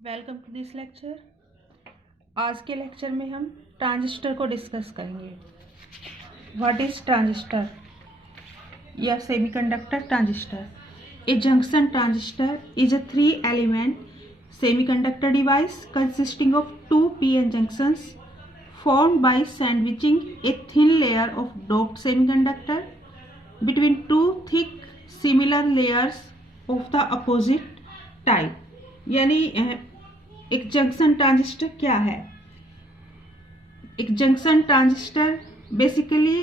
Welcome to this lecture. आज के lecture में हम ट्रांजिस्टर को डिस्कस करेंगे। व्हाट इज ट्रांजिस्टर या semiconductor transistor? A junction transistor is a 3 element semiconductor device consisting of 2 p-n junctions formed by sandwiching a thin layer of doped semiconductor between two thick similar layers of the opposite type। यानी एक junction transistor क्या है? एक junction transistor basically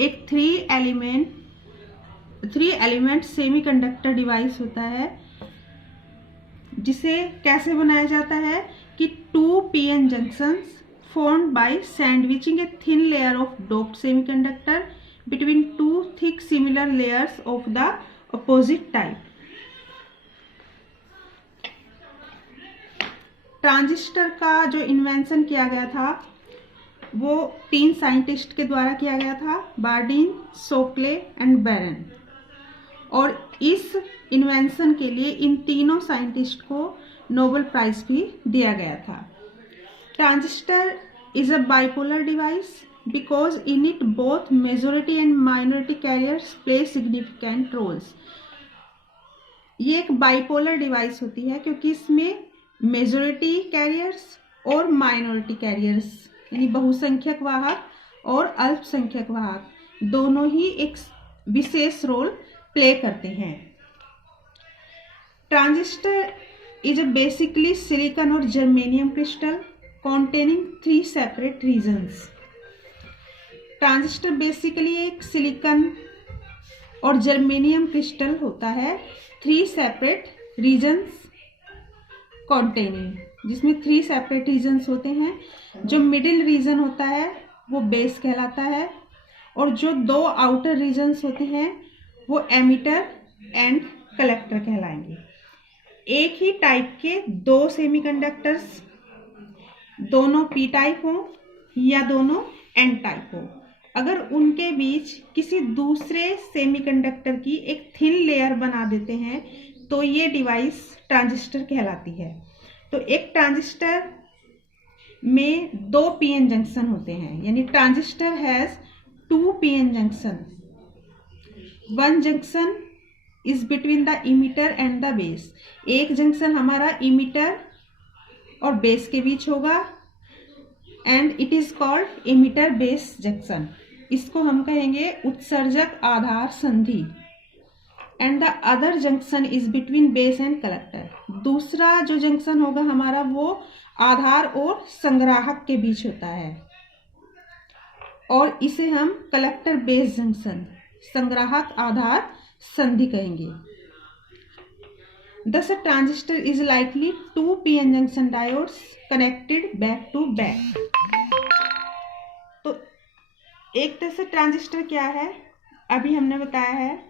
एक 3 element semiconductor device होता है, जिसे कैसे बनाया जाता है कि 2 p-n junctions formed by sandwiching a thin layer of doped semiconductor between 2 thick similar layers of the opposite type। Transistor का जो इन्वेंशन किया गया था वो 3 साइंटिस्ट के द्वारा किया गया था, बार्डिन, शोकले एंड बैरन। और इस इन्वेंशन के लिए इन तीनों साइंटिस्ट को नोबेल प्राइज भी दिया गया था। Transistor is a bipolar device because in it both majority and minority carriers play significant roles. ये एक बाइपोलर डिवाइस होती है क्योंकि इसमें मेजॉरिटी कैरियर्स और माइनॉरिटी कैरियर्स यानी बहुसंख्यक वाहक और अल्पसंख्यक वाहक दोनों ही एक विशेष रोल प्ले करते हैं। Transistor is a basically silicon और germanium crystal containing 3 separate regions. Transistor basically एक सिलिकॉन और जर्मेनियम क्रिस्टल होता है 3 सेपरेट रीजन्स कॉन्टेनिंग, जिसमें 3 सेपरेट रीजन्स होते हैं। जो मिडिल रीजन होता है वो बेस कहलाता है और जो 2 आउटर रीजन्स होते हैं वो एमिटर एंड कलेक्टर कहलाएंगे। एक ही टाइप के 2 सेमीकंडक्टर्स, दोनों पी टाइप हो या दोनों एन टाइप हो, अगर उनके बीच किसी दूसरे सेमीकंडक्टर की एक थिन लेयर बना देते हैं तो ये डिवाइस ट्रांजिस्टर कहलाती है। तो एक ट्रांजिस्टर में 2 p-n जंक्शन होते हैं, यानी transistor has 2 p-n junction. 1 junction is between the emitter and the base. एक जंक्शन हमारा इमीटर और बेस के बीच होगा and it is called emitter base junction. इसको हम कहेंगे उत्सर्जक आधार संधि। And the other junction is between base and collector. दूसरा जो जंक्शन होगा हमारा वो आधार और संग्राहक के बीच होता है और इसे हम कलेक्टर बेस जंक्शन, संग्राहक आधार संधि कहेंगे। Thus a transistor is likely 2 p-n junction diodes connected back to back। तो एक तरह से ट्रांजिस्टर क्या है, अभी हमने बताया है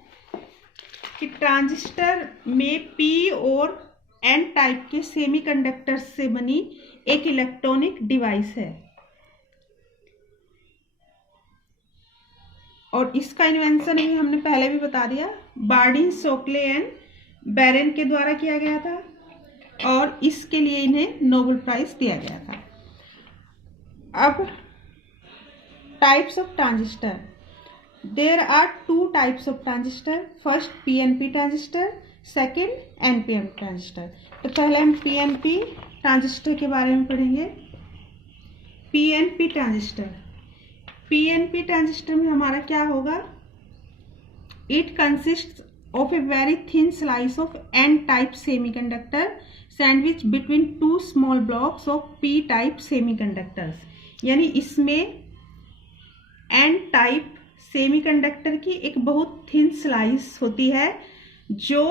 कि ट्रांजिस्टर में पी और एन टाइप के सेमीकंडक्टर्स से बनी एक इलेक्ट्रॉनिक डिवाइस है और इसका इन्वेंशन भी हमने पहले भी बता दिया, बार्डिन, शोकले एंड बैरन के द्वारा किया गया था और इसके लिए इन्हें नोबेल प्राइज दिया गया था। अब types of transistor. There are 2 types of transistor. First PNP transistor, second NPN transistor। तो पहले हम PNP ट्रांजिस्टर के बारे में पढ़ेंगे। PNP ट्रांजिस्टर, PNP ट्रांजिस्टर में हमारा क्या होगा? It consists of a very thin slice of N-type semiconductor sandwiched between 2 small blocks of P-type semiconductors। यानी इसमें N-type सेमीकंडक्टर की एक बहुत थिन स्लाइस होती है जो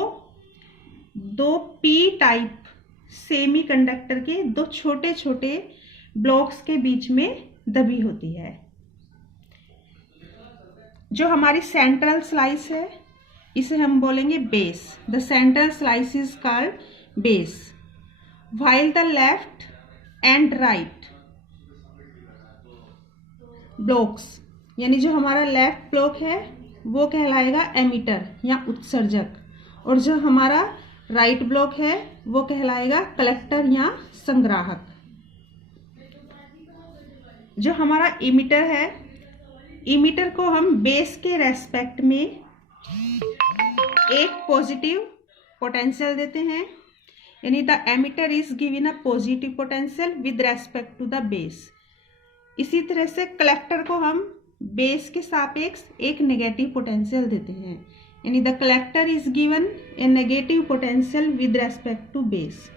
2 पी टाइप सेमीकंडक्टर के 2 छोटे छोटे ब्लॉक्स के बीच में दबी होती है। जो हमारी सेंट्रल स्लाइस है इसे हम बोलेंगे base. The central slice is called base, while the left and right blocks, यानी जो हमारा लेफ्ट ब्लॉक है वो कहलाएगा एमिटर या उत्सर्जक और जो हमारा राइट ब्लॉक है वो कहलाएगा कलेक्टर या संग्राहक। जो हमारा इमिटर है, इमिटर को हम बेस के रेस्पेक्ट में एक पॉजिटिव पोटेंशियल देते हैं, यानी the emitter is given a positive potential with respect to the base. इसी तरह से कलेक्टर को हम बेस के सापेक्ष एक नेगेटिव पोटेंशियल देते हैं, यानी the collector is given a negative potential with respect to base.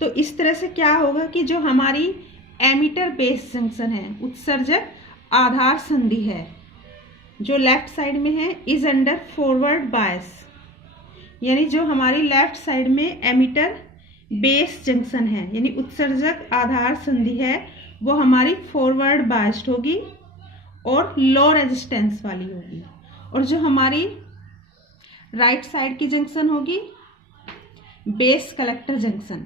तो इस तरह से क्या होगा कि जो हमारी एमिटर बेस जंक्शन है, उत्सर्जक आधार संधि है, जो लेफ्ट साइड में है, इज अंडर फॉरवर्ड बायस, यानी जो हमारी लेफ्ट साइड में एमिटर बेस जंक्शन है यानी उत्सर्जक आधार संधि है, वो हमारी फॉरवर्ड बायस्ड होगी और लो रेजिस्टेंस वाली होगी। और जो हमारी राइट साइड की जंक्शन होगी बेस कलेक्टर जंक्शन,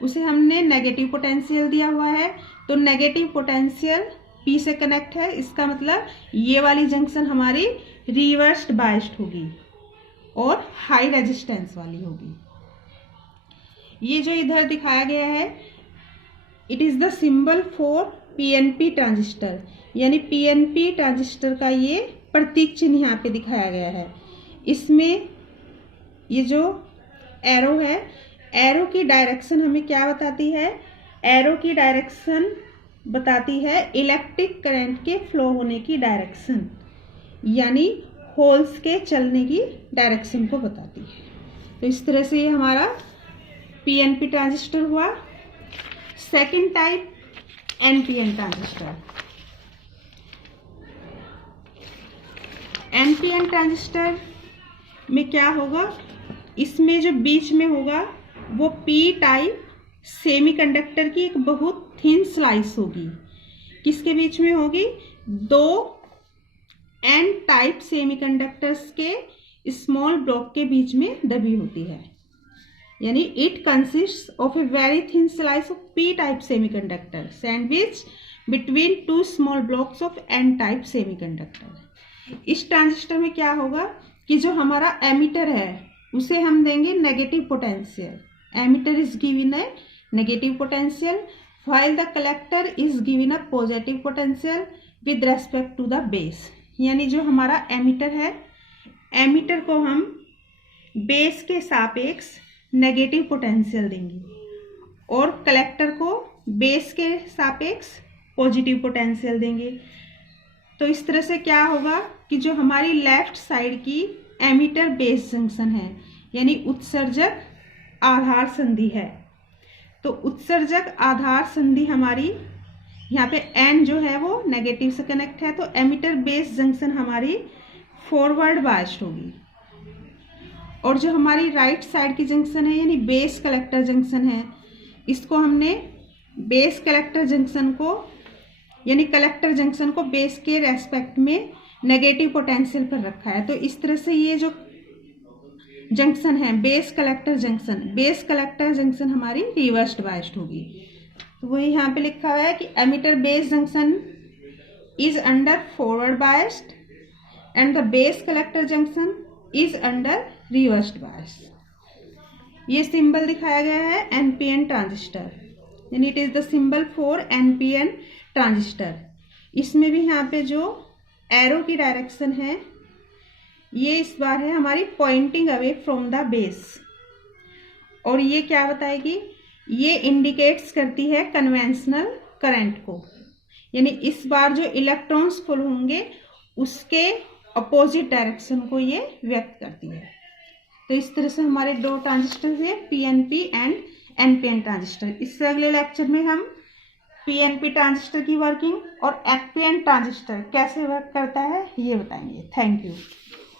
उसे हमने नेगेटिव पोटेंशियल दिया हुआ है, तो नेगेटिव पोटेंशियल पी से कनेक्ट है, इसका मतलब ये वाली जंक्शन हमारी रिवर्स्ड बायस्ड होगी और हाई रेजिस्टेंस वाली होगी। ये जो इधर दिखाया गया है, it is the symbol for PNP transistor, यानी पीएनपी ट्रांजिस्टर का ये प्रतीक चिन्ह यहाँ पे दिखाया गया है। इसमें ये जो एरो है, एरो की डायरेक्शन हमें क्या बताती है? एरो की डायरेक्शन बताती है इलेक्ट्रिक करंट के फ्लो होने की डायरेक्शन, यानी होल्स के चलने की डायरेक्शन को बताती है। तो इस तरह से ये हमारा पीएनपी ट्रांजिस्टर हुआ। Second type NPN transistor. NPN transistor में क्या होगा, इसमें जो बीच में होगा वो पी टाइप सेमीकंडक्टर की एक बहुत थिन स्लाइस होगी। किसके बीच में होगी? दो एन टाइप सेमीकंडक्टर्स के स्मॉल ब्लॉक के बीच में दबी होती है, यानी it consist of a very thin slice of P type semiconductor sandwich between two small blocks of N type semiconductor. इस ट्रांजिस्टर में क्या होगा कि जो हमारा एमिटर है उसे हम देंगे negative potential, emitter is given a negative potential while the collector is given a positive potential with respect to the base। यानी जो हमारा एमिटर है, एमिटर को हम बेस के सापेक्ष नेगेटिव पोटेंशियल देंगे और कलेक्टर को बेस के सापेक्ष पॉजिटिव पोटेंशियल देंगे। तो इस तरह से क्या होगा कि जो हमारी लेफ्ट साइड की एमिटर बेस जंक्शन है यानी उत्सर्जक आधार संधि है, तो उत्सर्जक आधार संधि हमारी यहाँ पे एन जो है वो नेगेटिव से कनेक्ट है, तो एमिटर बेस जंक्शन हमारी फॉरवर्ड बायस्ड होगी। और जो हमारी राइट साइड की जंक्शन है यानी बेस कलेक्टर जंक्शन है, इसको हमने बेस कलेक्टर जंक्शन को यानी कलेक्टर जंक्शन को बेस के रेस्पेक्ट में नेगेटिव पोटेंशियल पर रखा है। तो इस तरह से ये जो जंक्शन है बेस कलेक्टर जंक्शन हमारी रिवर्स्ड बायस्ड होगी। तो वही यहाँ पे लिखा हुआ है कि emitter base junction is under forward biased and the base collector junction is under reversed biased. ये सिंबल दिखाया गया है एनपीएन ट्रांजिस्टर, यानी it is the symbol for NPN transistor. इसमें भी यहाँ पे जो एरो की डायरेक्शन है ये इस बार है हमारी pointing away from the base, और ये क्या बताएगी? ये इंडिकेट्स करती है कन्वेंशनल करंट को, यानी इस बार जो इलेक्ट्रॉन्स फ्लो होंगे उसके अपोजिट डायरेक्शन को ये व्यक्त करती है। तो इस तरह से हमारे दो ट्रांजिस्टर हुए, पीएनपी एंड एनपीएन ट्रांजिस्टर। इससे अगले लेक्चर में हम पीएनपी ट्रांजिस्टर की वर्किंग और एनपीएन ट्रांजिस्टर कैसे वर्क करता है ये बताएंगे। Thank you.